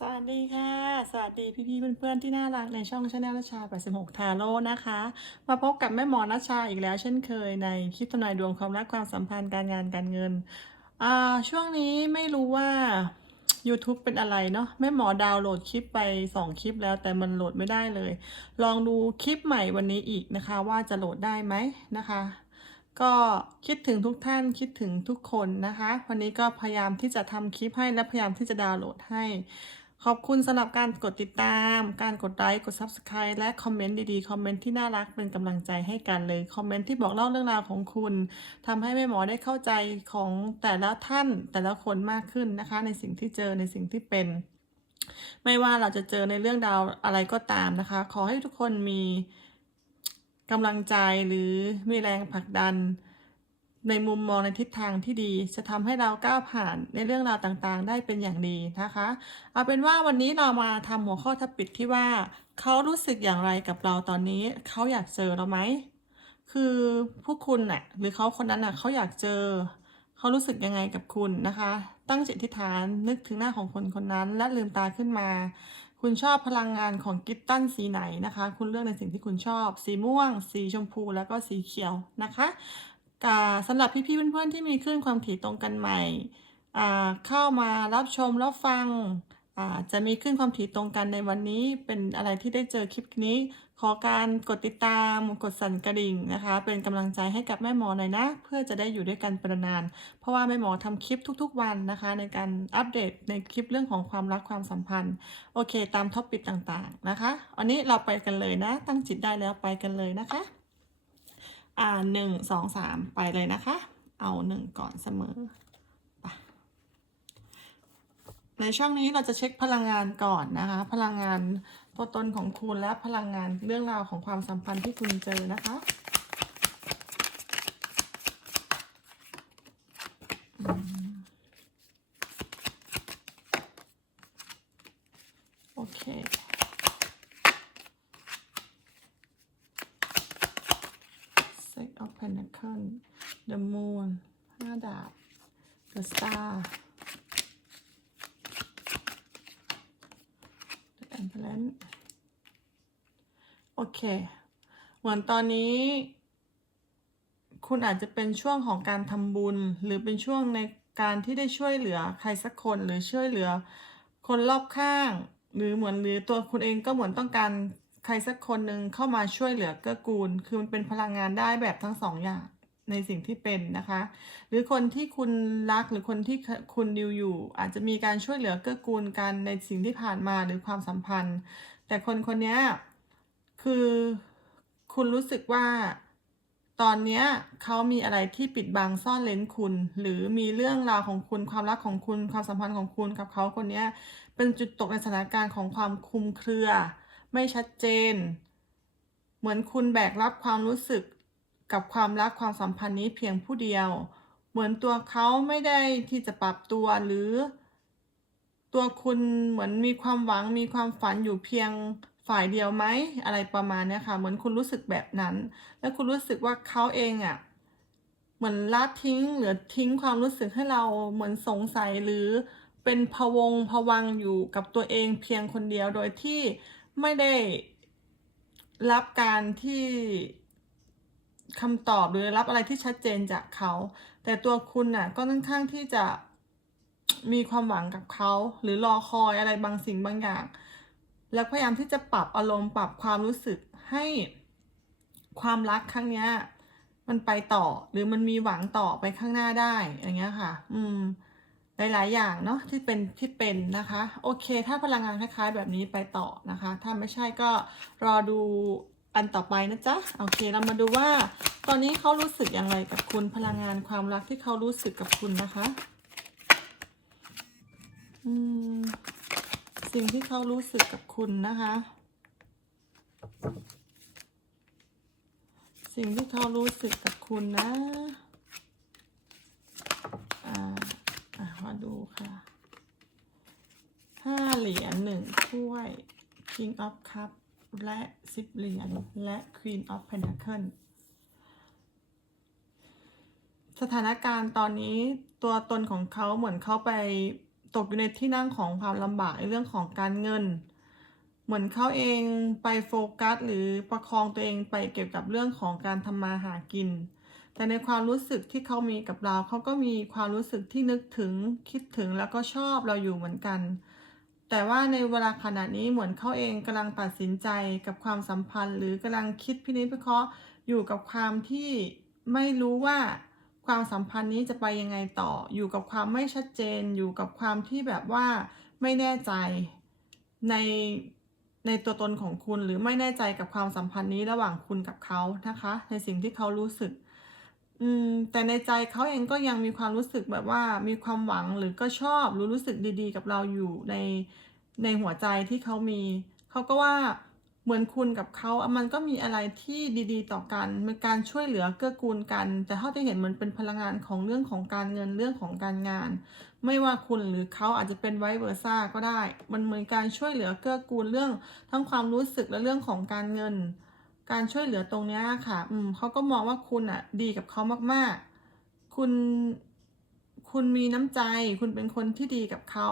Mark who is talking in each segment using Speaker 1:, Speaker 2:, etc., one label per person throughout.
Speaker 1: สวัสดีค่ะ สวัสดีพี่ๆเพื่อนๆที่น่ารักในช่องชาแนลนัชชา 86 ทาโร่นะคะ มาพบกับแม่หมอนัชชาอีกแล้วเช่นเคยในคลิปทำนายดวงความรักความสัมพันธ์การงานการเงิน อ่าช่วงนี้ไม่รู้ว่า YouTube เป็นอะไรเนาะแม่หมอดาวน์โหลดคลิปไป 2 คลิปแล้วแต่มันโหลดไม่ได้เลย ลองดูคลิปใหม่วันนี้อีกนะคะ ว่าจะโหลดได้ไหมนะคะก็คิดถึงทุกท่านคิดถึงทุกคนนะคะ วันนี้ก็พยายามที่จะทำคลิปให้และพยายามที่จะดาวน์โหลดให้ ขอบคุณสำหรับการกดติดตาม การกดไลค์ กด Subscribe และคอมเมนต์ดีๆ คอมเมนต์ที่น่ารักเป็นกำลังใจให้กันเลย คอมเมนต์ที่บอกเล่าเรื่องราวของคุณทำให้แม่หมอได้เข้าใจของแต่ละท่านแต่ละคนมากขึ้นนะคะ ในสิ่งที่เจอในสิ่งที่เป็น ไม่ว่าเราจะเจอในเรื่องราวอะไรก็ตามนะคะ ขอให้ทุกคนมีกำลังใจหรือมีแรงผลักดัน ในมุมมองในทิศทางที่ดี จะทำให้เราก้าวผ่านในเรื่องราวต่างๆ ได้เป็นอย่างดีนะคะ เอาเป็นว่าวันนี้เรามาทำหัวข้อทับปิดที่ว่าเขารู้สึกอย่างไรกับเราตอนนี้ เขาอยากเจอเราไหม คือผู้คุณน่ะหรือเขาคนนั้นน่ะเขาอยากเจอ เขารู้สึกยังไงกับคุณนะคะ ตั้งจิตอธิฐานนึกถึงหน้าของคนคนนั้น และลืมตาขึ้นมา คุณชอบพลังงานของกิตตันสีไหนนะคะ คุณเลือกในสิ่งที่คุณชอบ สีม่วง สีชมพูแล้วก็สีเขียวนะคะ สำหรับพี่ๆเพื่อนๆที่มีคลื่นความถี่ตรงกันใหม่ เข้ามารับชมรับฟัง จะมีคลื่นความถี่ตรงกันในวันนี้ เป็นอะไรที่ได้เจอคลิปนี้ ขอการกดติดตามกดสั่นกระดิ่งนะคะ เป็นกำลังใจให้กับแม่หมอหน่อยนะ เพื่อจะได้อยู่ด้วยกันเป็นนาน เพราะว่าแม่หมอทำคลิปทุกๆวันนะคะ ในการอัปเดตในคลิปเรื่องของความรักความสัมพันธ์ โอเค ตามท็อปปิกต่างๆนะคะ อันนี้เราไปกันเลยนะ ตั้งจิตได้แล้วไปกันเลยนะคะ อ่าหนึ่งสองสามไปเลยนะคะ เอาหนึ่งก่อนเสมอไปในช่องนี้เราจะเช็คพลังงานก่อนนะคะ พลังงานตัวตนของคุณและพลังงานเรื่องราวของความสัมพันธ์ที่คุณเจอนะคะโอเค Six of Pentacles The Moon ห้าดาบ The Star The Emperor โอเค เหมือนตอนนี้ คุณอาจจะเป็นช่วงของการทำบุญ หรือเป็นช่วงในการที่ได้ช่วยเหลือใครสักคนหรือช่วยเหลือ คนรอบข้าง หรือเหมือนหรือตัวคุณเองก็เหมือนต้องการใครสักคนหนึ่งเข้ามาช่วยเหลือเกื้อกูล คือมันเป็นพลังงานได้แบบทั้งสองอย่าง ในสิ่งที่เป็นนะคะ หรือคนที่คุณรักหรือคนที่คุณดิวอยู่ อาจจะมีการช่วยเหลือเกื้อกูลกันในสิ่งที่ผ่านมาหรือความสัมพันธ์ แต่คนคนนี้คือคุณรู้สึกว่าตอนนี้เขามีอะไรที่ปิดบังซ่อนเลนคุณ หรือมีเรื่องราวของคุณความรักของคุณความสัมพันธ์ของคุณกับเขาคนนี้เป็นจุดตกในสถานการณ์ของความคลุมเครือ ไม่ชัดเจน เหมือนคุณแบกรับความรู้สึก กับความรักความสัมพันธ์นี้เพียงผู้เดียว เหมือนตัวเขาไม่ได้ที่จะปรับตัวหรือ ตัวคุณเหมือนมีความหวังมีความฝันอยู่เพียงฝ่ายเดียวไหมอะไรประมาณนี้ค่ะ เหมือนคุณรู้สึกแบบนั้น แล้วคุณรู้สึกว่าเขาเองอะ่ะเหมือนละทิ้งหรือทิ้งความรู้สึกให้เราเหมือนสงสัยหรือเป็นพวงพวังอยู่กับตัวเองเพียงคนเดียวโดยที่ไม่ได้รับการที่ คำตอบหรือรับอะไรที่ชัดเจนจากเขา แต่ตัวคุณน่ะก็ค่อนข้างที่จะมีความหวังกับเขา หรือรอคอยอะไรบางสิ่งบางอย่าง แล้วพยายามที่จะปรับอารมณ์ปรับความรู้สึกให้ความรักครั้งเนี้ย มันไปต่อหรือมันมีหวังต่อไปข้างหน้าได้อย่างเงี้ยค่ะ อืมหลายๆอย่างเนาะที่เป็นที่เป็นนะคะ โอเค ถ้าพลังงานคล้ายๆแบบนี้ไปต่อนะคะ ถ้าไม่ใช่ก็รอดู อันต่อไปนะจ๊ะโอเคเรามาดูว่า ตอนนี้เขารู้สึกอย่างไรกับคุณพลังงานความรักที่เขารู้สึกกับคุณนะคะสิ่งที่เขารู้สึกกับคุณนะคะ สิ่งที่เขารู้สึกกับคุณนะอ่าอะมาดูค่ะห้าเหรียญหนึ่งถ้วย King of Cup และสิบเหรียญและ Queen of Pentacle สถานการณ์ตอนนี้ตัวตนของเขาเหมือนเขาไปตกอยู่ในที่นั่งของความลำบากในเรื่องของการเงิน เหมือนเขาเองไปโฟกัส หรือประคองตัวเองไปเกี่ยวกับเรื่องของการทำมาหากิน แต่ในความรู้สึกที่เขามีกับเราเขาก็มีความรู้สึกที่นึกถึงคิดถึงแล้วก็ชอบเราอยู่เหมือนกัน แต่ว่าในเวลาขณะนี้เหมือนเขาเองกำลังตัดสินใจกับความสัมพันธ์ หรือกำลังคิดพินิจพิเคราะห์อยู่กับความที่ไม่รู้ว่าความสัมพันธ์นี้จะไปยังไงต่อ อยู่กับความไม่ชัดเจน อยู่กับความที่แบบว่าไม่แน่ใจในในตัวตนของคุณหรือไม่แน่ใจกับความสัมพันธ์นี้ระหว่างคุณกับเขานะคะ ในสิ่งที่เขารู้สึก อืมแต่ในใจเขาเองก็ยังมีความรู้สึกแบบว่ามีความหวังหรือก็ชอบรือรู้สึกดี ๆ กับเราอยู่ในในหัวใจที่เขามี เขาก็ว่าเหมือนคุณกับเขาอมันก็มีอะไรที่ดีๆ ต่อกันมีการช่วยเหลือเกื้อกูลกัน แต่เท่าที่เห็นมันเป็นพลังงานของเรื่องของการเงินเรื่องของการงาน ไม่ว่าคุณหรือเขาอาจจะเป็นไวเวอร์ซ่าก็ได้ มันเหมือนการช่วยเหลือเกื้อกูลเรื่องทั้งความรู้สึกและเรื่องของการเงิน การช่วยเหลือตรงนี้ค่ะ อืมเขาก็มองว่าคุณอะ ดีกับเขามากๆ คุณ คุณมีน้ำใจ คุณเป็นคนที่ดีกับเขา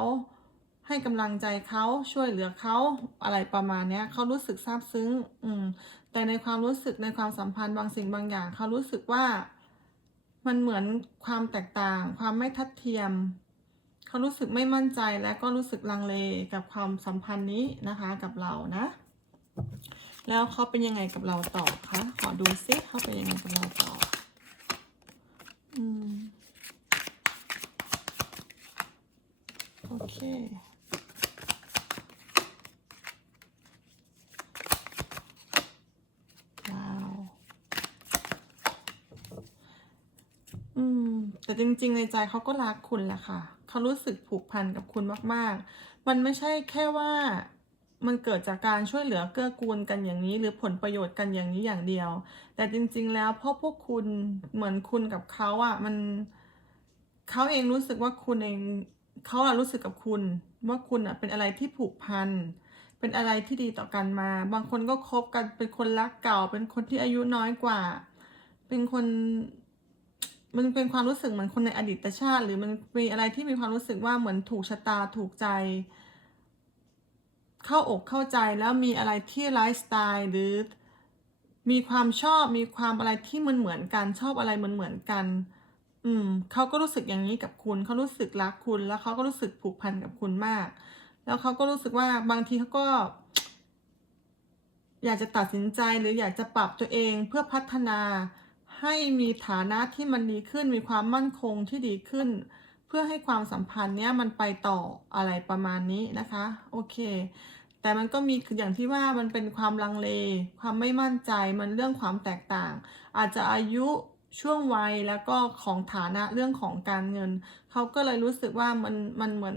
Speaker 1: ให้กำลังใจเขาช่วยเหลือเขาอะไรประมาณเนี้ยเขารู้สึกซาบซึ้ง อืม แต่ในความรู้สึกในความสัมพันธ์บางสิ่งบางอย่างเขารู้สึกว่ามันเหมือนความแตกต่าง ความไม่ทัดเทียม เขารู้สึกไม่มั่นใจและก็รู้สึกลังเลกับความสัมพันธ์นี้นะคะกับเรานะ แล้วเขาเป็นยังไงกับเราต่อคะ ขอดูซิเขาเป็นยังไงกับเราต่อ อืม โอเค ว้าว อืม แต่จริงๆ ในใจเขาก็รักคุณแหละค่ะ เขารู้สึกผูกพันกับคุณมาก ๆ มันไม่ใช่แค่ว่า มันเกิดจากการช่วยเหลือเกื้อกูลกันอย่างนี้ หรือผลประโยชน์กันอย่างนี้อย่างเดียว แต่จริง ๆ แล้วเพราะพวกคุณเหมือนคุณกับเขาอะมันเขาเองรู้สึกว่าคุณเองเขาอะรู้สึกกับคุณ ว่าคุณอะเป็นอะไรที่ผูกพันเป็นอะไรที่ดีต่อกันมา บางคนก็คบกันเป็นคนรักเก่า เป็นคนที่อายุน้อยกว่า เป็นคนมันเป็นความรู้สึกเหมือนคนในอดีตชาติ หรือมันมีอะไรที่มีความรู้สึกว่าเหมือนถูกชะตาถูกใจ เข้าอกเข้าใจแล้วมีอะไรที่ไลฟ์สไตล์หรือมีความชอบมีความอะไรที่มันเหมือนกันชอบอะไรเหมือนเหมือนกัน อืมเขาก็รู้สึกอย่างนี้กับคุณเขารู้สึกรักคุณ แล้วเขาก็รู้สึกผูกพันกับคุณมาก แล้วเขาก็รู้สึกว่าบางทีเขาก็ อยากจะตัดสินใจหรืออยากจะปรับตัวเองเพื่อพัฒนาให้มีฐานะที่มันดีขึ้น มีความมั่นคงที่ดีขึ้น เพื่อให้ความสัมพันธ์เนี้ยมันไปต่ออะไรประมาณนี้นะคะ โอเค แต่มันก็มีคืออย่างที่ว่ามันเป็นความลังเล ความไม่มั่นใจมันเรื่องความแตกต่าง อาจจะอายุช่วงวัยแล้วก็ของฐานะเรื่องของการเงิน เขาก็เลยรู้สึกว่ามันมันเหมือน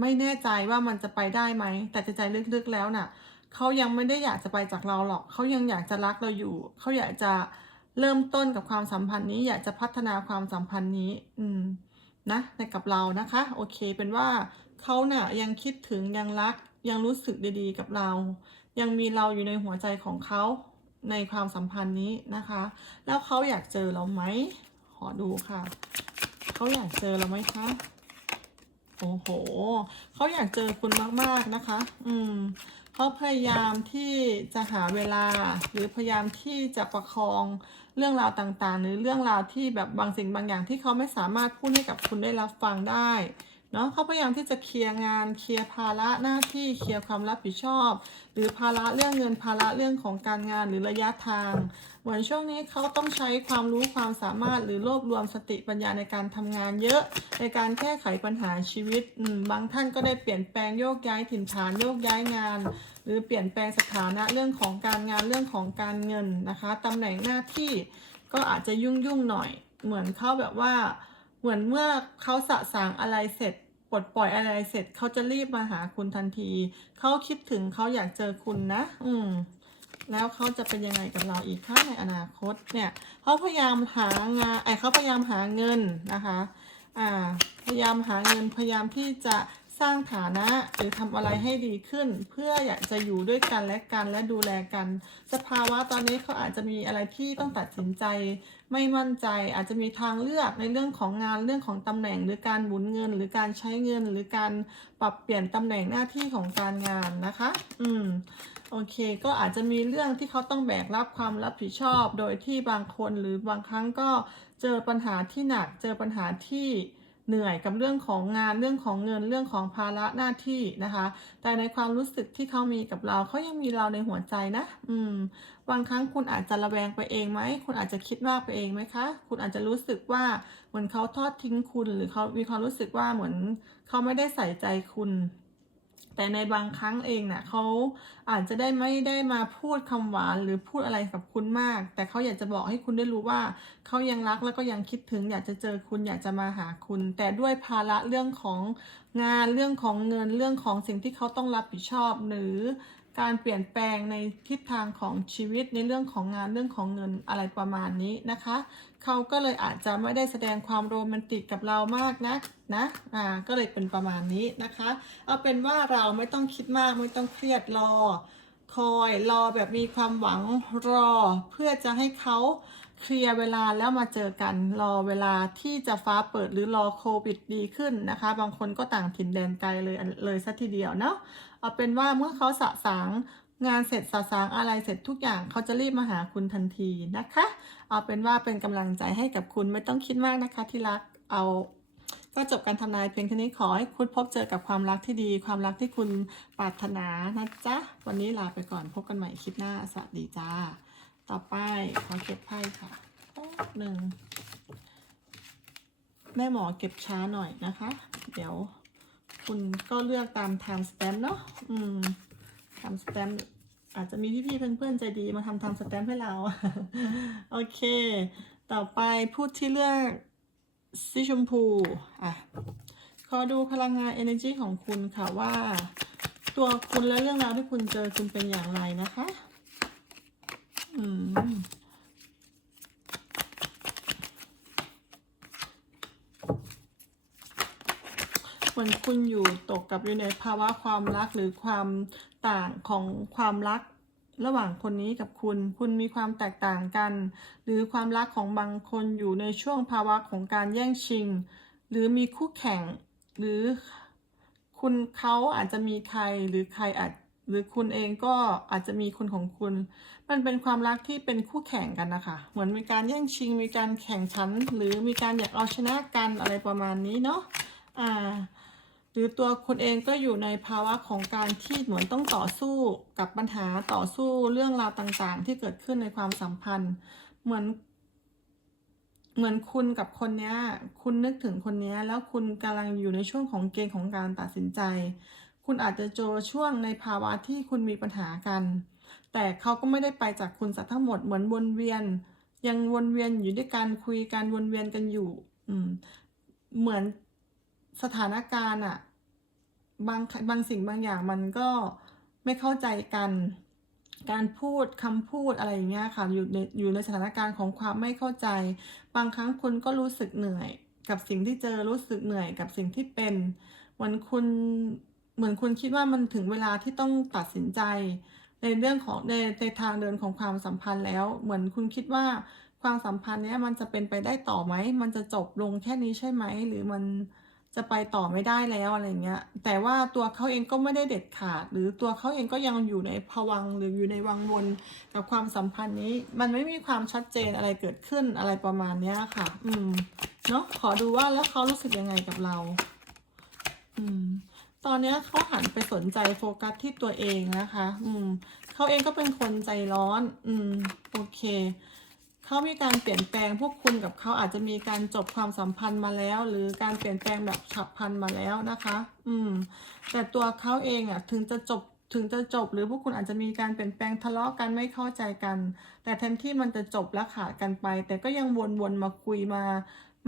Speaker 1: ไม่แน่ใจว่ามันจะไปได้ไหม แต่ใจลึกๆแล้วน่ะเขายังไม่ได้อยากจะไปจากเราหรอก เขายังอยากจะรักเราอยู่ เขาอยากจะเริ่มต้นกับความสัมพันธ์นี้ อยากจะพัฒนาความสัมพันธ์นี้ อืมนะในกับเรานะคะ โอเคเป็นว่าเขาเนะ่ะยังคิดถึงยังรัก ยังรู้สึกดีๆ กับเรา ยังมีเราอยู่ในหัวใจของเขาในความสัมพันธ์นี้นะคะ แล้วเขาอยากเจอเราไหม ขอดูค่ะ เขาอยากเจอเราไหมคะ โอ้โห เขาอยากเจอคุณมากๆนะคะ อืมเขาพยายามที่จะหาเวลา หรือพยายามที่จะประคองเรื่องราวต่างๆ หรือเรื่องราวที่แบบบางสิ่งบางอย่างที่เขาไม่สามารถพูดให้กับคุณได้รับฟังได้ เนาะเขาพยายามที่จะเคลียร์งานเคลียร์ภาระหน้าที่เคลียร์ความรับผิดชอบ หรือภาระเรื่องเงินภาระเรื่องของการงานหรือระยะทางเหมือนช่วงนี้เขาต้องใช้ความรู้ความสามารถหรือรวบรวมสติปัญญาในการทำงานเยอะ ในการแก้ไขปัญหาชีวิตบางท่านก็ได้เปลี่ยนแปลงโยกย้ายถิ่นฐานโยกย้ายงาน หรือเปลี่ยนแปลงสถานะเรื่องของการงานเรื่องของการเงินนะคะตำแหน่งหน้าที่ก็อาจจะยุ่งยุ่งๆหน่อย เหมือนเขาแบบว่า เหมือนเมื่อเขาสะสางอะไรเสร็จ ลดปล่อยอะไรเสร็จเขาจะรีบมาหาคุณทันที เขาคิดถึงเขาอยากเจอคุณนะ อืม แล้วเขาจะเป็นยังไงกับเราอีกถ้าในอนาคตเนี่ยเขาพยายามหางานไอเขาพยายามหาเงินนะคะ อ่า พยายามหาเงินพยายามที่จะ สร้างฐานะหรือทำอะไรให้ดีขึ้น เพื่ออยากจะอยู่ด้วยกันและกันและดูแลกัน สภาวะตอนนี้เขาอาจจะมีอะไรที่ต้องตัดสินใจ ไม่มั่นใจอาจจะมีทางเลือกในเรื่องของงานเรื่องของตำแหน่ง หรือการหมุนเงิน หรือการใช้เงิน หรือการปรับเปลี่ยนตำแหน่งหน้าที่ของการงานนะคะ อืมโอเค ก็อาจจะมีเรื่องที่เขาต้องแบกรับความรับผิดชอบ โดยที่บางคนหรือบางครั้งก็เจอปัญหาที่หนักเจอปัญหาที่ เหนื่อยกับเรื่องของงานเรื่องของเงินเรื่องของภาระหน้าที่นะคะ แต่ในความรู้สึกที่เขามีกับเราเขายังมีเราในหัวใจนะ อืม บางครั้งคุณอาจจะระแวงไปเองไหมคุณอาจจะคิดมากไปเองไหมคะ คุณอาจจะรู้สึกว่าเหมือนเขาทอดทิ้งคุณ หรือเขามีความรู้สึกว่าเหมือนเขาไม่ได้ใส่ใจคุณ แต่ในบางครั้งเองน่ะเขาอาจจะได้ไม่ได้มาพูดคำหวานหรือพูดอะไรกับคุณมาก แต่เขาอยากจะบอกให้คุณได้รู้ว่าเขายังรักแล้วก็ยังคิดถึง อยากจะเจอคุณอยากจะมาหาคุณ แต่ด้วยภาระเรื่องของงานเรื่องของเงินเรื่องของสิ่งที่เขาต้องรับผิดชอบหรือ การเปลี่ยนแปลงในทิศทางของชีวิตในเรื่องของงานเรื่องของเงินอะไรประมาณนี้นะคะ เขาก็เลยอาจจะไม่ได้แสดงความโรแมนติกกับเรามากนักนะอ่าก็เลยเป็นประมาณนี้นะคะ เอาเป็นว่าเราไม่ต้องคิดมากไม่ต้องเครียดรอ คอยรอแบบมีความหวังรอ เพื่อจะให้เขาเคลียร์เวลาแล้วมาเจอกันรอเวลาที่จะฟ้าเปิดหรือรอโควิดดีขึ้นนะคะ บางคนก็ต่างถิ่นแดนไกลเลยเลยซะทีเดียวเนาะ เอาเป็นว่าเมื่อเขาสะสางงานเสร็จสะสางอะไรเสร็จทุกอย่างเขาจะรีบมาหาคุณทันทีนะคะ เอาเป็นว่าเป็นกำลังใจให้กับคุณไม่ต้องคิดมากนะคะที่รักเอาก็จบการทำนายเพียงแค่นี้ขอให้คุณพบเจอกับความรักที่ดี ความรักที่คุณปรารถนานะจ๊ะ วันนี้ลาไปก่อนพบกันใหม่คลิปหน้า สวัสดีจ้า ต่อไปขอเก็บไพ่ค่ะแป๊บหนึ่งแม่หมอเก็บช้าหน่อยนะคะ เดี๋ยว คุณก็เลือกตาม time stamp เนาะอืม time stamp อาจจะมีพี่ๆเพื่อนๆใจดีมาทำ time stamp ให้เรา โอเค ต่อไปพูดที่เรื่องสีชมพูอะขอดูพลังงาน energy ของคุณค่ะว่า ตัวคุณและเรื่องราวที่คุณเจอคุณเป็นอย่างไรนะคะ อืม เหมือนคุณอยู่ตกกับอยู่ในภาวะความรักหรือความต่างของความรักระหว่างคนนี้กับคุณ คุณมีความแตกต่างกัน หรือความรักของบางคนอยู่ในช่วงภาวะของการแย่งชิง หรือมีคู่แข่ง หรือคุณเขาอาจจะมีใครหรือใครอาจหรือคุณเองก็อาจจะมีคนของคุณ มันเป็นความรักที่เป็นคู่แข่งกันนะคะ เหมือนมีการแย่งชิง มีการแข่งขัน หรือมีการอยากเอาชนะกันอะไรประมาณนี้เนาะ อ่า หรือตัวคุณเองก็อยู่ในภาวะของการที่เหมือนต้องต่อสู้กับปัญหาต่อสู้เรื่องราวต่างๆ ที่เกิดขึ้นในความสัมพันธ์ เหมือน เหมือนคุณกับคนนี้คุณนึกถึงคนนี้แล้วคุณกำลังอยู่ในช่วงของเกณฑ์ของการตัดสินใจ คุณอาจจะเจอช่วงในภาวะที่คุณมีปัญหากัน แต่เขาก็ไม่ได้ไปจากคุณสักทั้งหมดเหมือนวนเวียน ยังวนเวียนอยู่ด้วยกันคุยกันวนเวียนกันอยู่ อืม เหมือน สถานการณ์อะบางบางสิ่งบางอย่างมันก็ไม่เข้าใจกัน การพูดคำพูดอะไรอย่างเงี้ยค่ะอยู่ในอยู่ในสถานการณ์ของความไม่เข้าใจ บางครั้งคุณก็รู้สึกเหนื่อย กับสิ่งที่เจอรู้สึกเหนื่อยกับสิ่งที่เป็นเหมือนคุณเหมือนคุณคิดว่ามันถึงเวลาที่ต้องตัดสินใจ ในเรื่องของในในทางเดินของความสัมพันธ์แล้ว เหมือนคุณคิดว่าความสัมพันธ์เนี้ยมันจะเป็นไปได้ต่อไหมมันจะจบลงแค่นี้ใช่ไหมหรือมัน จะไปต่อไม่ได้แล้วอะไรเงี้ย แต่ว่าตัวเขาเองก็ไม่ได้เด็ดขาด หรือตัวเขาเองก็ยังอยู่ในภวังหรืออยู่ในวังวนกับความสัมพันธ์นี้ มันไม่มีความชัดเจนอะไรเกิดขึ้นอะไรประมาณเนี้ยค่ะ อืม เนาะขอดูว่าแล้วเขารู้สึกยังไงกับเรา อืม ตอนนี้เขาหันไปสนใจโฟกัสที่ตัวเองนะคะ อืมเขาเองก็เป็นคนใจร้อน อืม โอเค เขามีการเปลี่ยนแปลงพวกคุณกับเขาอาจจะมีการจบความสัมพันธ์มาแล้ว หรือการเปลี่ยนแปลงแบบฉับพลันมาแล้วนะคะ อืม แต่ตัวเขาเองอะถึงจะจบถึงจะจบหรือพวกคุณอาจจะมีการเปลี่ยนแปลงทะเลาะกันไม่เข้าใจกัน แต่แทนที่มันจะจบและขาดกันไป แต่ก็ยังวนๆมาคุยมา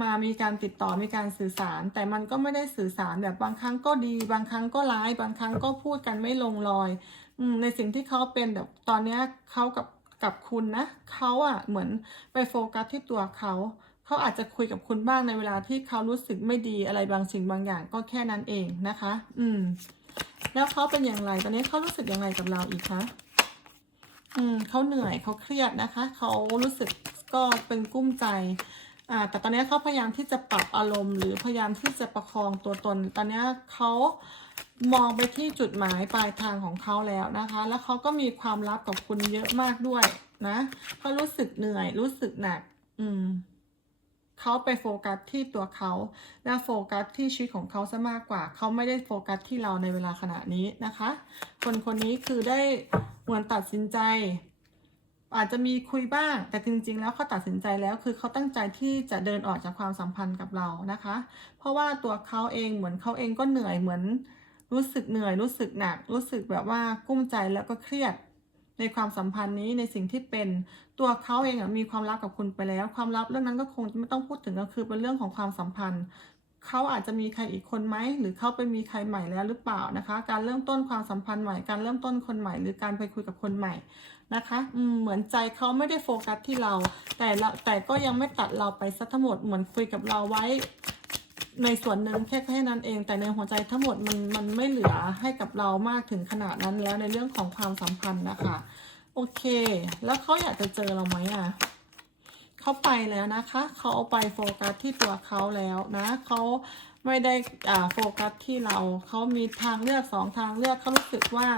Speaker 1: มามีการติดต่อมีการสื่อสาร แต่มันก็ไม่ได้สื่อสารแบบบางครั้งก็ดี บางครั้งก็ร้าย บางครั้งก็พูดกันไม่ลงรอยอืมในสิ่งที่เขาเป็นแบบตอนนี้เขากับ กับคุณนะเขาอะเหมือนไปโฟกัสที่ตัวเขาเขาอาจจะคุยกับคุณบ้างในเวลาที่เขารู้สึกไม่ดีอะไรบางสิ่งบางอย่างก็แค่นั้นเองนะคะ อืม แล้วเขาเป็นอย่างไรตอนนี้เขารู้สึกอย่างไรกับเราอีกคะอืมเขาเหนื่อยเขาเครียดนะคะเขารู้สึกก็เป็นกุ้มใจ แต่ตอนนี้เขาพยายามที่จะปรับอารมณ์ หรือพยายามที่จะประคองตัวตน ตอนนี้เขามองไปที่จุดหมายปลายทางของเขาแล้วนะคะ แล้วเขาก็มีความลับกับคุณเยอะมากด้วยนะเขารู้สึกเหนื่อย รู้สึกหนัก อืมเขาไปโฟกัสที่ตัวเขาและโฟกัสที่ชีวิตของเขาซะมากกว่า เขาไม่ได้โฟกัสที่เราในเวลาขณะนี้นะคะ คนคนนี้คือได้เหมือนตัดสินใจ อาจจะมีคุยบ้าง แต่จริง ๆ แล้วเขาตัดสินใจแล้ว คือเขาตั้งใจที่จะเดินออกจากความสัมพันธ์กับเรานะคะ เพราะว่าตัวเขาเองเหมือนเขาเองก็เหนื่อยเหมือน รู้สึกเหนื่อย รู้สึกหนัก รู้สึกแบบว่ากุ้มใจแล้วก็เครียด ในความสัมพันธ์นี้ในสิ่งที่เป็นตัวเขาเองมีความลับกับคุณไปแล้ว ความลับเรื่องนั้นก็คงไม่ต้องพูดถึงก็คือเป็นเรื่องของความสัมพันธ์ เขาอาจจะมีใครอีกคนไหมหรือเขาไปมีใครใหม่แล้วหรือเปล่านะคะ การเริ่มต้นความสัมพันธ์ใหม่ การเริ่มต้นคนใหม่ หรือการไปคุยกับคนใหม่นะคะเหมือนใจเขาไม่ได้โฟกัสที่เรา แต่เราแต่ก็ยังไม่ตัดเราไปซะทั้งหมดเหมือนคุยกับเราไว้ ในส่วนหนึ่งแค่แค่นั้นเอง แต่ในหัวใจทั้งหมดมันมันไม่เหลือให้กับเรามากถึงขนาดนั้นแล้วในเรื่องของความสัมพันธ์นะคะ โอเค แล้วเขาอยากจะเจอเราไหมอะ เขาไปแล้วนะคะ เขาเอาไปโฟกัสที่ตัวเขาแล้วนะเขาไม่ได้อ่าโฟกัสที่เรา เขามีทางเลือกสองทางเลือกเขารู้สึกว่า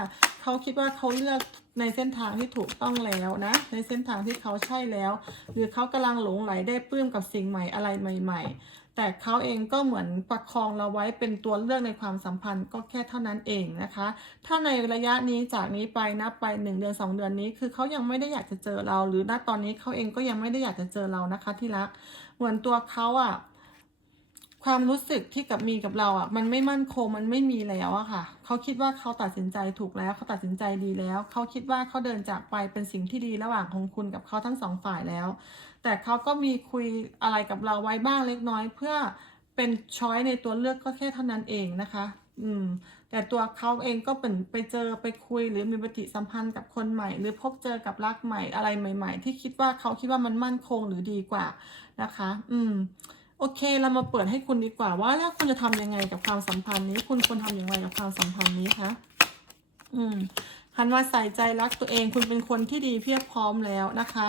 Speaker 1: เขาคิดว่าเขาเลือกในเส้นทางที่ถูกต้องแล้วนะ ในเส้นทางที่เขาใช่แล้ว หรือเขากำลังหลงไหลได้ปลื้มกับสิ่งใหม่อะไรใหม่ ๆ แต่เขาเองก็เหมือนประคองเราไว้เป็นตัวเลือกในความสัมพันธ์ก็แค่เท่านั้นเองนะคะ ถ้าในระยะนี้จากนี้ไปนะไปหนึ่งเดือนสองเดือนนี้ คือเขายังไม่ได้อยากจะเจอเรา หรือณตอนนี้เขาเองก็ยังไม่ได้อยากจะเจอเรานะคะที่รัก เหมือนตัวเขาอะ ความรู้สึกที่กับมีกับเราอะมันไม่มั่นคงมันไม่มีแล้วอะค่ะ เขาคิดว่าเขาตัดสินใจถูกแล้วเขาตัดสินใจดีแล้ว เขาคิดว่าเขาเดินจากไปเป็นสิ่งที่ดีระหว่างของคุณกับเขาทั้งสองฝ่ายแล้ว แต่เขาก็มีคุยอะไรกับเราไว้บ้างเล็กน้อย เพื่อเป็นช้อยในตัวเลือกก็แค่เท่านั้นเองนะคะ อืม แต่ตัวเขาเองก็เป็นไปเจอไปคุยหรือมีปฏิสัมพันธ์กับคนใหม่ หรือพบเจอกับรักใหม่อะไรใหม่ ๆ ที่คิดว่าเขาคิดว่ามันมั่นคงหรือดีกว่านะคะ อืม โอเค เรามาเปิดให้คุณดีกว่าว่าแล้วคุณจะทำยังไงกับความสัมพันธ์นี้ คุณควรทำอย่างไรกับความสัมพันธ์นี้คะอืมหันมาใส่ใจรักตัวเอง คุณเป็นคนที่ดีเพียบพร้อมแล้วนะคะ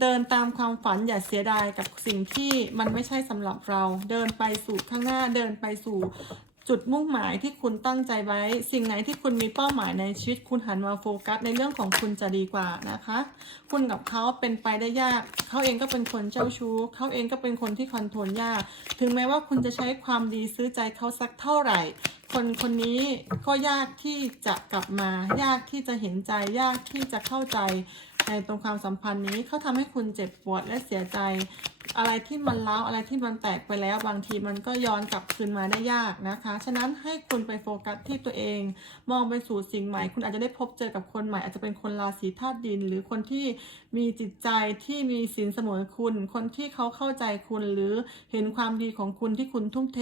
Speaker 1: เดินตามความฝันอย่าเสียดายกับสิ่งที่มันไม่ใช่สำหรับเรา เดินไปสู่ข้างหน้าเดินไปสู่ จุดมุ่งหมายที่คุณตั้งใจไว้ สิ่งไหนที่คุณมีเป้าหมายในชีวิต คุณหันมาโฟกัสในเรื่องของคุณจะดีกว่านะคะ คุณกับเขาเป็นไปได้ยาก เขาเองก็เป็นคนเจ้าชู้ เขาเองก็เป็นคนที่คอนโทรลยาก ถึงแม้ว่าคุณจะใช้ความดีซื้อใจเขาสักเท่าไหร่ คนคนนี้ก็ยากที่จะกลับมา ยากที่จะเห็นใจ ยากที่จะเข้าใจ ในตรงความสัมพันธ์นี้เขาทำให้คุณเจ็บปวดและเสียใจ อะไรที่มันร้าอะไรที่มันแตกไปแล้ว บางทีมันก็ย้อนกลับคืนมาได้ยากนะคะ ฉะนั้นให้คุณไปโฟกัสที่ตัวเอง มองไปสู่สิ่งใหม่ คุณอาจจะได้พบเจอกับคนใหม่ อาจจะเป็นคนราศีธาตุดิน หรือคนที่มีจิตใจที่มีศีลเสมอคุณ คนที่เขาเข้าใจคุณหรือเห็นความดีของคุณที่คุณทุ่มเท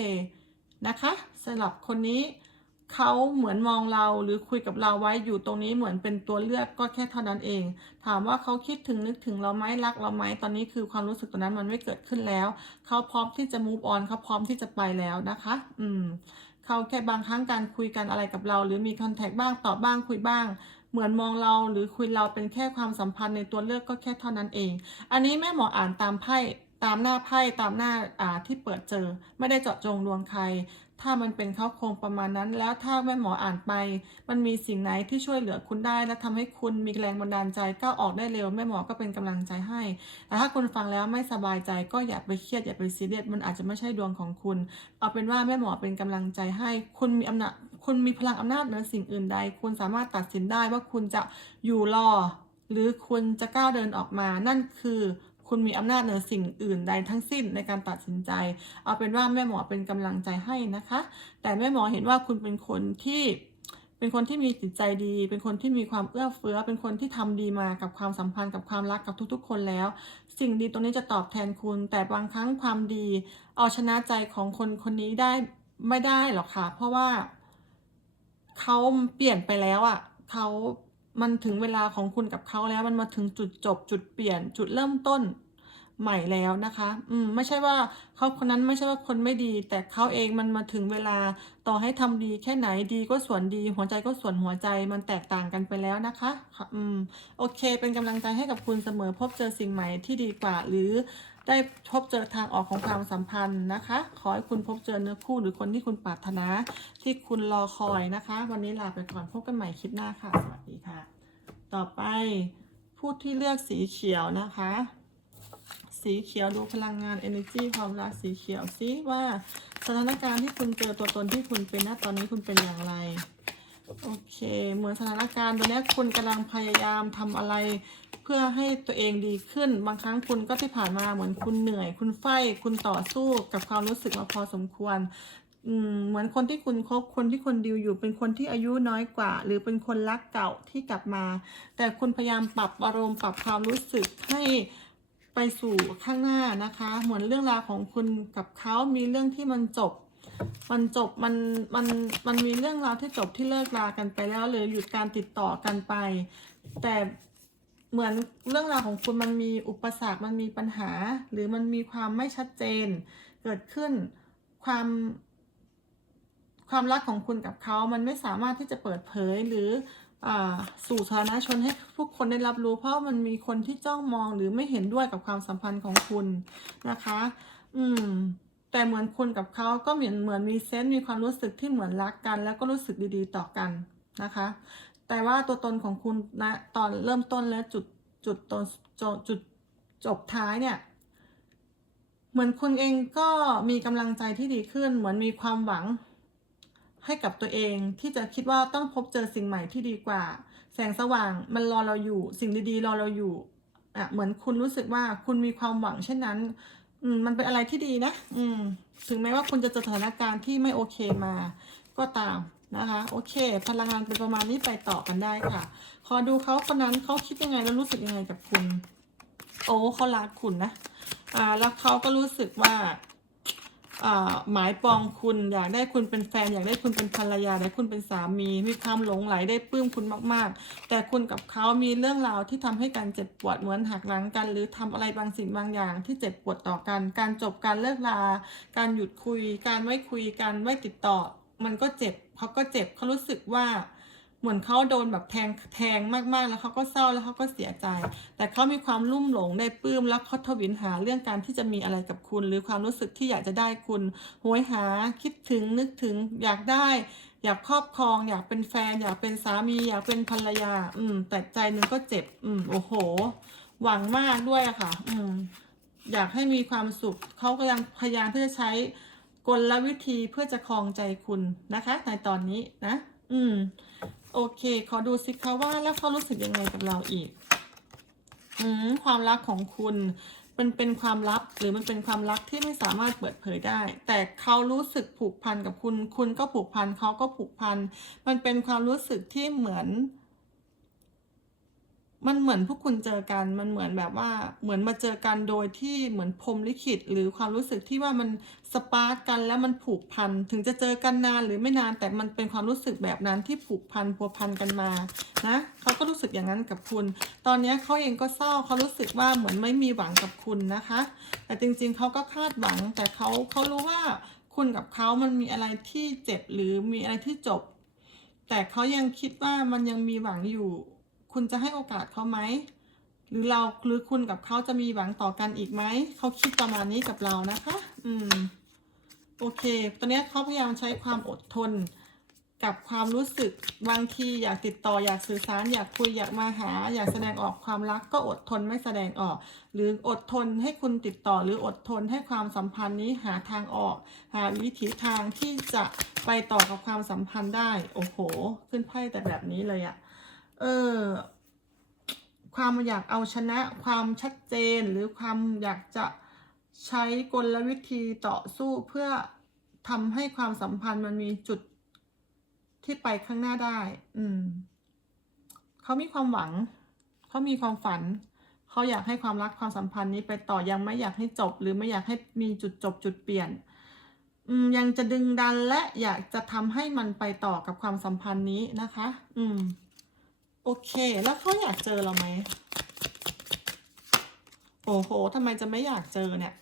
Speaker 1: นะคะสำหรับคนนี้ เขาเหมือนมองเราหรือคุยกับเราไว้อยู่ตรงนี้เหมือนเป็นตัวเลือกก็แค่เท่านั้นเอง ถามว่าเขาคิดถึงนึกถึงเราไหมรักเราไหมตอนนี้คือความรู้สึกตรงนั้นมันไม่เกิดขึ้นแล้ว เขาพร้อมที่จะ move on เขาพร้อมที่จะไปแล้วนะคะ อืมเขาแค่บางครั้งการคุยกันอะไรกับเรา หรือมีคอนแทคบ้างตอบบ้างคุยบ้างเหมือนมองเราหรือคุยเราเป็นแค่ความสัมพันธ์ในตัวเลือกก็แค่เท่านั้นเอง อันนี้แม่หมออ่านตามไพ่ตามหน้าไพ่ตามหน้าอ่าที่เปิดเจอ ไม่ได้เจาะจงดวงใคร ถ้ามันเป็นเข้าโครงประมาณนั้น แล้วถ้าแม่หมออ่านไป มันมีสิ่งไหนที่ช่วยเหลือคุณได้ และทำให้คุณมีแรงบันดาลใจก้าวออกได้เร็วแม่หมอก็เป็นกำลังใจให้ แต่ถ้าคุณฟังแล้วไม่สบายใจก็อย่าไปเครียดอย่าไปซีเรียสมันอาจจะไม่ใช่ดวงของคุณ เอาเป็นว่าแม่หมอเป็นกำลังใจให้ คุณมีอำนาจคุณมีพลังอำนาจเหนือสิ่งอื่นใด คุณสามารถตัดสินได้ว่าคุณจะอยู่รอหรือคุณจะก้าวเดินออกมานั่นคือ คุณมีอำนาจเหนือสิ่งอื่นใดทั้งสิ้นในการตัดสินใจ เอาเป็นว่าแม่หมอเป็นกำลังใจให้นะคะ แต่แม่หมอเห็นว่าคุณเป็นคนที่เป็นคนที่มีจิตใจดี เป็นคนที่มีความเอื้อเฟื้อ เป็นคนที่ทำดีมากับความสัมพันธ์กับความรักกับทุกๆ คนแล้ว สิ่งดีตรงนี้จะตอบแทนคุณ แต่บางครั้งความดี เอาชนะใจของคนคนนี้ได้ไม่ได้หรอกค่ะ เพราะว่าเขาเปลี่ยนไปแล้วอะ่ะเขามันถึงเวลาของคุณกับเขาแล้ว มันมาถึงจุดจบ จุดเปลี่ยน จุดเริ่มต้น ใหม่แล้วนะคะ อืมไม่ใช่ว่าเขาคนนั้นไม่ใช่ว่าคนไม่ดี แต่เขาเองมันมาถึงเวลาต่อให้ทำดีแค่ไหนดีก็ส่วนดี หัวใจก็ส่วนหัวใจมันแตกต่างกันไปแล้วนะคะค่ะอืมโอเค เป็นกำลังใจให้กับคุณเสมอพบเจอสิ่งใหม่ที่ดีกว่า หรือได้พบเจอทางออกของความสัมพันธ์นะคะ ขอให้คุณพบเจอเนื้อคู่หรือคนที่คุณปรารถนา ที่คุณรอคอยนะคะ วันนี้ลาไปก่อนพบกันใหม่คลิปหน้าค่ะ สวัสดีค่ะ ต่อไปผู้ที่เลือกสีเขียวนะคะ สีเขียวดูพลังงาน energy ความรักสีเขียวซิว่าสถานการณ์ที่คุณเจอตัวตนที่คุณเป็นณตอนนี้คุณเป็นอย่างไรโอเค เหมือนสถานการณ์ตอนนี้คุณกำลังพยายามทำอะไร เพื่อให้ตัวเองดีขึ้น บางครั้งคุณก็ที่ผ่านมาเหมือนคุณเหนื่อย คุณไฟคุณต่อสู้กับความรู้สึกมาพอสมควรเหมือนคนที่คุณคบคนที่คุณดิวอยู่เป็นคนที่อายุน้อยกว่า หรือเป็นคนรักเก่าที่กลับมา แต่คุณพยายามปรับอารมณ์ปรับความรู้สึกให้ ไปสู่ข้างหน้านะคะ เหมือนเรื่องราวของคุณกับเขามีเรื่องที่มันจบ มันจบมันมันมันมีเรื่องราวที่จบที่เลิกลากันไปแล้วหรือหยุดการติดต่อกันไป แต่เหมือนเรื่องราวของคุณมันมีอุปสรรค มันมีปัญหา หรือมันมีความไม่ชัดเจน เกิดขึ้นความ ความรักของคุณกับเขา มันไม่สามารถที่จะเปิดเผยหรือ สู่สาธารณชนให้ทุกคนได้รับรู้เพราะมันมีคนที่จ้องมองหรือไม่เห็นด้วยกับความสัมพันธ์ของคุณนะคะ อืม แต่เหมือนคุณกับเขาก็เหมือนเหมือนมีเซนต์มีความรู้สึกที่เหมือนรักกัน แล้วก็รู้สึกดีๆต่อกันนะคะ แต่ว่าตัวตนของคุณนะตอนเริ่มต้นและจุดจุดตอนจจุดจบท้ายเนี่ย เหมือนคุณเองก็มีกำลังใจที่ดีขึ้น เหมือนมีความหวัง ให้กับตัวเองที่จะคิดว่าต้องพบเจอสิ่งใหม่ที่ดีกว่า แสงสว่างมันรอเราอยู่ สิ่งดีๆ รอเราอยู่อะเหมือนคุณรู้สึกว่าคุณมีความหวังเช่นนั้นอืมมันเป็นอะไรที่ดีนะ อืม ถึงแม้ว่าคุณจะเจอสถานการณ์ที่ไม่โอเคมา ก็ตามนะคะ โอเค พลังงานเป็นประมาณนี้ไปต่อกันได้ค่ะ ขอดูเขาคนนั้นเขาคิดยังไงแล้วรู้สึกยังไงกับคุณ โอ้เขารักคุณนะ อ่า แล้วเขาก็รู้สึกว่าอ่า หมายปองคุณอยากได้คุณเป็นแฟน อยากได้คุณเป็นภรรยาอยากได้คุณเป็นสามี มีความหลงไหลได้ปลื้มคุณมาก ๆ แต่คุณกับเขามีเรื่องราวที่ทำให้การเจ็บปวดเหมือนหักหลังกัน หรือทำอะไรบางสิ่งบางอย่างที่เจ็บปวดต่อกัน การจบการเลิกลา การหยุดคุย การไม่คุยการไม่ติดต่อ มันก็เจ็บเขาก็เจ็บเขารู้สึกว่า เหมือนเขาโดนแบบแทงแทงมากๆ แล้วเขาก็เศร้าแล้วเขาก็เสียใจ แต่เขามีความลุ่มหลงได้ปลื้มแล้วเขาทวินหาเรื่องการที่จะมีอะไรกับคุณ หรือความรู้สึกที่อยากจะได้คุณโหยหาคิดถึงนึกถึงอยากได้ อยากครอบครอง อยากเป็นแฟน อยากเป็นสามี อยากเป็นภรรยา อืม แต่ใจหนึงก็เจ็บ อืมโอ้โห หวังมากด้วยอะค่ะ อืม อยากให้มีความสุขเขากำลังพยายามที่จะใช้กลวิธีเพื่อจะครองใจคุณนะคะ ในตอนนี้นะ อืม โอเค ขอดูสิคะว่าแล้วเขารู้สึกยังไงกับเราอีก อืมความรักของคุณมันเป็นความลับหรือมันเป็นความรักที่ไม่สามารถเปิดเผยได้ แต่เขารู้สึกผูกพันกับคุณ คุณก็ผูกพันเขาก็ผูกพัน มันเป็นความรู้สึกที่เหมือน มันเหมือนพวกคุณเจอกัน มันเหมือนแบบว่า เหมือนมาเจอกันโดยที่เหมือนพรมลิขิต หรือความรู้สึกที่ว่ามันสปาร์กกันแล้วมันผูกพัน ถึงจะเจอกันนานหรือไม่นาน แต่มันเป็นความรู้สึกแบบนั้นที่ผูกพันพัวพันกันมา นะเขาก็รู้สึกอย่างนั้นกับคุณ ตอนนี้เขาเองก็เศร้าเขารู้สึกว่าเหมือนไม่มีหวังกับคุณนะคะ แต่จริงๆเขาก็คาดหวัง แต่เขาเขารู้ว่าคุณกับเขามันมีอะไรที่เจ็บหรือมีอะไรที่จบ แต่เขายังคิดว่ามันยังมีหวังอยู่ คุณจะให้โอกาสเขาไหม หรือเราหรือคุณกับเขาจะมีหวังต่อกันอีกไหม เขาคิดประมาณนี้กับเรานะคะ อืม โอเค ตอนนี้เขาพยายามใช้ความอดทน กับความรู้สึก บางทีอยากติดต่ออยากสื่อสาร อยากคุยอยากมาหา อยากแสดงออกความรักก็อดทนไม่แสดงออก หรืออดทนให้คุณติดต่อหรืออดทนให้ความสัมพันธ์นี้หาทางออก หาวิถีทางที่จะไปต่อกับความสัมพันธ์ได้ โอ้โห ขึ้นไพ่แต่แบบนี้เลยอะ เออ ความอยากเอาชนะ ความชัดเจนหรือความอยากจะใช้กลวิธีต่อสู้เพื่อทำให้ความสัมพันธ์มันมีจุดที่ไปข้างหน้าได้ อืม เขามีความหวัง เขามีความฝัน เขาอยากให้ความรักความสัมพันธ์นี้ไปต่อยังไม่อยากให้จบ หรือไม่อยากให้มีจุดจบจุดเปลี่ยน อืม ยังจะดึงดันและอยากจะทำให้มันไปต่อกับความสัมพันธ์นี้นะคะ อืม โอเค แล้วเขาอยากเจอเราไหมโอ้โหทำไมจะไม่อยากเจอเนี่ย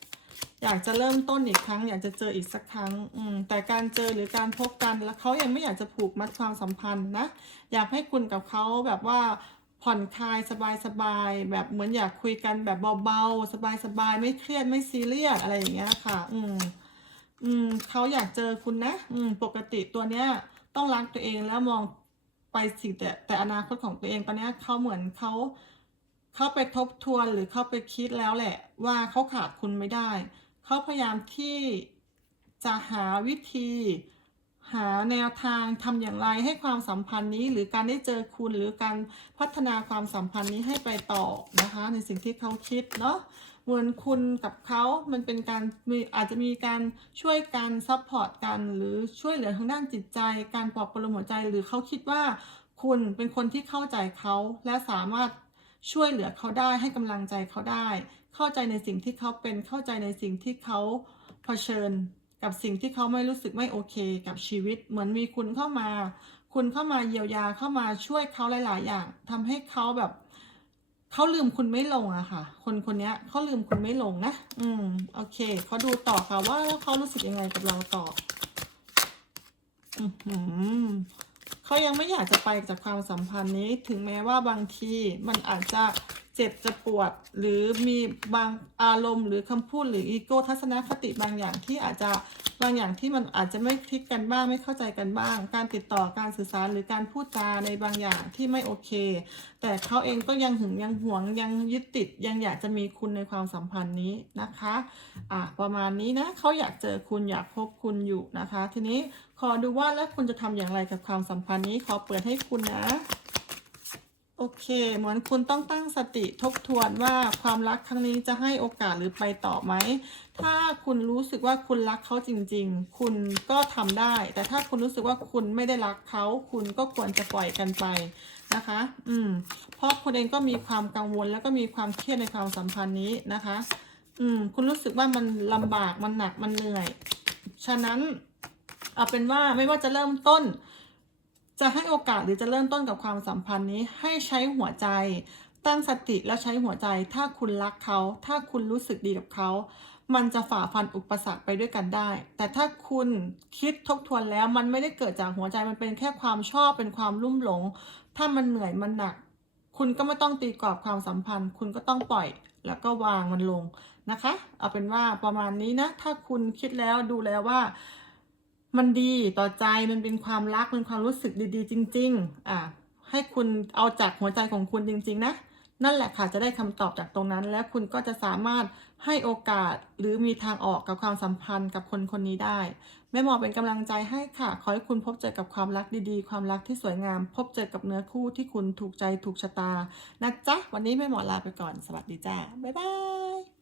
Speaker 1: อยากจะเริ่มต้นอีกครั้ง อยากจะเจออีกสักครั้ง อืม แต่การเจอหรือการพบกัน แล้วเขายังไม่อยากจะผูกมัดความสัมพันธ์นะ อยากให้คุณกับเขาแบบว่าผ่อนคลายสบายๆ แบบเหมือนอยากคุยกันแบบเบาๆ สบายๆ ไม่เครียดไม่ซีเรียสอะไรอย่างเงี้ยค่ะ อืม อืมเขาอยากเจอคุณนะ อืม ปกติตัวเนี้ย ต้องรักตัวเองแล้วมอง ไปสิ่งแต่แต่อนาคตของตัวเองตอนนี้เขาเหมือนเขาเขาไปทบทวนหรือเขาไปคิดแล้วแหละ ว่าเขาขาดคุณไม่ได้ เขาพยายามที่จะหาวิธี หาแนวทางทำอย่างไรให้ความสัมพันธ์นี้ หรือการได้เจอคุณหรือการพัฒนาความสัมพันธ์นี้ให้ไปต่อนะคะ ในสิ่งที่เขาคิดเนาะเหมือนคุณกับเขามันเป็นการมีอาจจะมีการช่วยกันซัพพอร์ตกัน หรือช่วยเหลือทางด้านจิตใจ การปลอบประโลมหัวใจ หรือเขาคิดว่า คุณเป็นคนที่เข้าใจเขาและสามารถช่วยเหลือเขาได้ให้กำลังใจเขาได้ เข้าใจในสิ่งที่เขาเป็นเข้าใจในสิ่งที่เขาเผชิญ กับสิ่งที่เขาไม่รู้สึกไม่โอเค กับชีวิต เหมือนมีคุณเข้ามา คุณเข้ามาเยียวยาเข้ามาช่วยเขาหลาย ๆ อย่างทำให้เขาแบบ เขาลืมคุณไม่ลงอะค่ะ คนคนนี้เขาลืมคุณไม่ลงนะ อืม โอเคเขาดูต่อค่ะว่าเขารู้สึกยังไงกับเราต่อ อือหือเขายังไม่อยากจะไปจากความสัมพันธ์นี้ ถึงแม้ว่าบางทีมันอาจจะ จ็บจะปวด หรือมีบางอารมณ์ หรือคำพูดหรืออีโก้ทัศนคติบางอย่างที่อาจจะบางอย่างที่มันอาจจะไม่คลิกกันบ้างไม่เข้าใจกันบ้าง การติดต่อการสื่อสารหรือการพูดจาในบางอย่างที่ไม่โอเค แต่เขาเองก็ยังหึงยังหวงยังยึดติดยังอยากจะมีคุณในความสัมพันธ์นี้นะคะอะประมาณนี้นะเขาอยากเจอคุณอยากพบคุณอยู่นะคะ ทีนี้ขอดูว่าแล้วคุณจะทำอย่างไรกับความสัมพันธ์นี้ขอเปิดให้คุณนะ โอเค เหมือนคุณต้องตั้งสติทบทวนว่าความรักครั้งนี้จะให้โอกาสหรือไปต่อไหม ถ้าคุณรู้สึกว่าคุณรักเขาจริง ๆ คุณก็ทำได้ แต่ถ้าคุณรู้สึกว่าคุณไม่ได้รักเขา คุณก็ควรจะปล่อยกันไปนะคะ อืม เพราะคุณเองก็มีความกังวลแล้วก็มีความเครียดในความสัมพันธ์นี้นะคะ อืม คุณรู้สึกว่ามันลำบาก มันหนัก มันเหนื่อย ฉะนั้น เอาเป็นว่าไม่ว่าจะเริ่มต้น จะให้โอกาสหรือจะเริ่มต้นกับความสัมพันธ์นี้ให้ใช้หัวใจ ตั้งสติแล้วใช้หัวใจ ถ้าคุณรักเขา ถ้าคุณรู้สึกดีกับเขา มันจะฝ่าฟันอุปสรรคไปด้วยกันได้ แต่ถ้าคุณคิดทบทวนแล้วมันไม่ได้เกิดจากหัวใจมันเป็นแค่ความชอบเป็นความลุ่มหลง ถ้ามันเหนื่อยมันหนัก คุณก็ไม่ต้องตีกรอบความสัมพันธ์ คุณก็ต้องปล่อยแล้วก็วางมันลงนะคะ เอาเป็นว่าประมาณนี้นะ ถ้าคุณคิดแล้วดูแล้วว่า มันดีต่อใจมันเป็นความรักเป็นความรู้สึกดีๆ จริง ๆ อะให้คุณเอาจากหัวใจของคุณจริง ๆ นะ นั่นแหละค่ะจะได้คำตอบจากตรงนั้น แล้วคุณก็จะสามารถให้โอกาสหรือมีทางออกกับความสัมพันธ์กับคนคนนี้ได้แม่หมอเป็นกำลังใจให้ค่ะ ขอให้คุณพบเจอกับความรักดีๆ ความรักที่สวยงาม พบเจอกับเนื้อคู่ที่คุณถูกใจถูกชะตานะจ๊ะวันนี้แม่หมอลาไปก่อนสวัสดีจ้าบ๊ายบาย